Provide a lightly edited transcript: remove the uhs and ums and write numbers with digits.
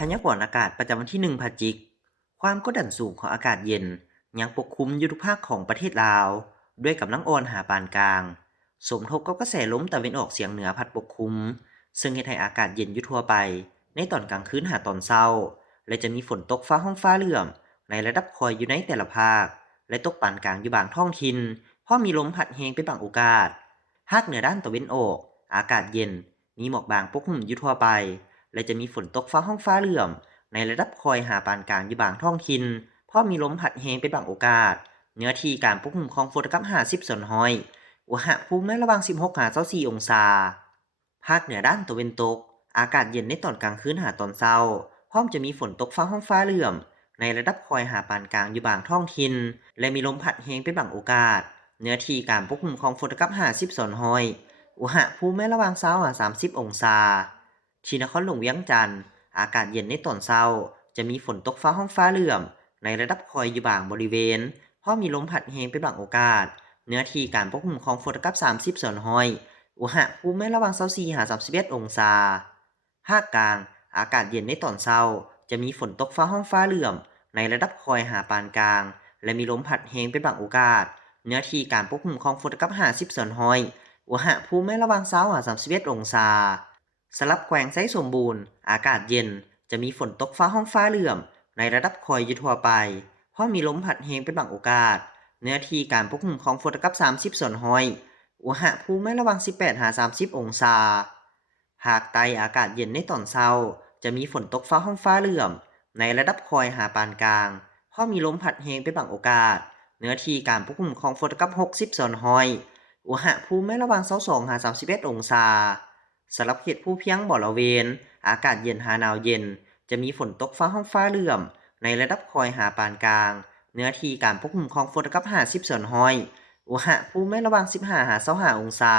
พยากรณ์อากาศประจำวันที่1พฤศจิกความกดดันสูงของอากาศเย็นยังปกคลุมอยู่ทุกภาคของประเทศลาวด้วยกำลังอ่อนหาปานกลางสมทบกับกระแสลมตะวันออกเฉียงเหนือพัดปกคลุมซึ่งเฮ็ดให้อากาศเย็นอยู่ทั่วไปในตอนกลางคืนหาตอนเช้าและจะมีฝนตกฟ้าห้องฟ้าเหลื่อมในระดับคอยอยู่ในแต่ละภาคและตกปานกลางอยู่บางท้องถิ่นเพราะมีลมพัดแรงเป็นบางโอกาสภาคเหนือด้านตะวันออกอากาศเย็นมีหมอกบางปกคลุมอยู่ทั่วไป และจะมีฝนตกฟ้าห้องฟ้าเหลื่อมในระดับคอยหาปานกลางอยู่บางท้องถิ่นเพราะมีลมพัดแรงเป็นบางโอกาสเนื้อที่การปกคลุมของฝนกับ50ส่วนห้อยอุณหภูมิในระหว่าง16หา24องศาภาคเหนือด้านตะวันตกอากาศเย็นในตอนกลางคืนหาตอนเช้าพร้อมจะมีฝนตกฟ้าห้องฟ้าเหลื่อมในระดับคอยหาปานกลางอยู่บางท้องถิ่นและมีลมพัดแรงเป็นบางโอกาสเนื้อที่การปกคลุมของฝนกับ50ส่วนห้อยอุณหภูมิในระหว่าง20หา30องศา ที่นครหลวงเวียงจันทร์อากาศเย็นในตอนเช้าจะมีฝนตกฟ้าห้องฟ้าเหลื่อมในระดับคอยอยู่บางบริเวณเพราะมีลมพัดแรงเป็นบางโอกาสเนื้อที่การปกคลุมของฝนกับ30ส่วนห้อยอุณหภูมิในระหว่าง24หา31องศาภาคกลางอากาศเย็นในตอนเช้าจะมีฝนตกฟ้าห้องฟ้าเหลื่อมในระดับคอยหาปานกลางและมีลมพัดแรงเป็นบางโอกาสเนื้อที่การปกคลุมของฝนกับ50ส่วนห้อยอุณหภูมิในระหว่าง20หา31องศา สลับแขวงไซสมบูรณ์อากาศเย็นจะมีฝนตกฟ้าห้องฟ้าเหลื่อมในระดับคอยอยู่ทั่วไปเพราะมีลมพัดแรงเป็นบางโอกาสเนื้อที่การปกคลุมของฝนกับ30ส่วนห้อยอุณหภูมิระหว่าง18หา30องศาภาคใต้อากาศเย็นในตอนเช้าจะมีฝนตกฟ้าห้องฟ้าเหลื่อมในระดับคอยหาปานกลางเพราะมีลมพัดแรงเป็นบางโอกาสเนื้อที่การปกคลุมของฝนกับ60ส่วนห้อยอุณหภูมิระหว่าง22หา31องศา สำหรับเขตภูเพียงบ่อละเวนอากาศเย็นหาหนาวเย็นจะมีฝนตกฟ้าห้องฟ้าเหลื่อมในระดับคอยหาปานกลางเนื้อที่การปกคลุมของฝนกับ50ส่วนห้อยอุณหภูมิระหว่าง15หา25องศา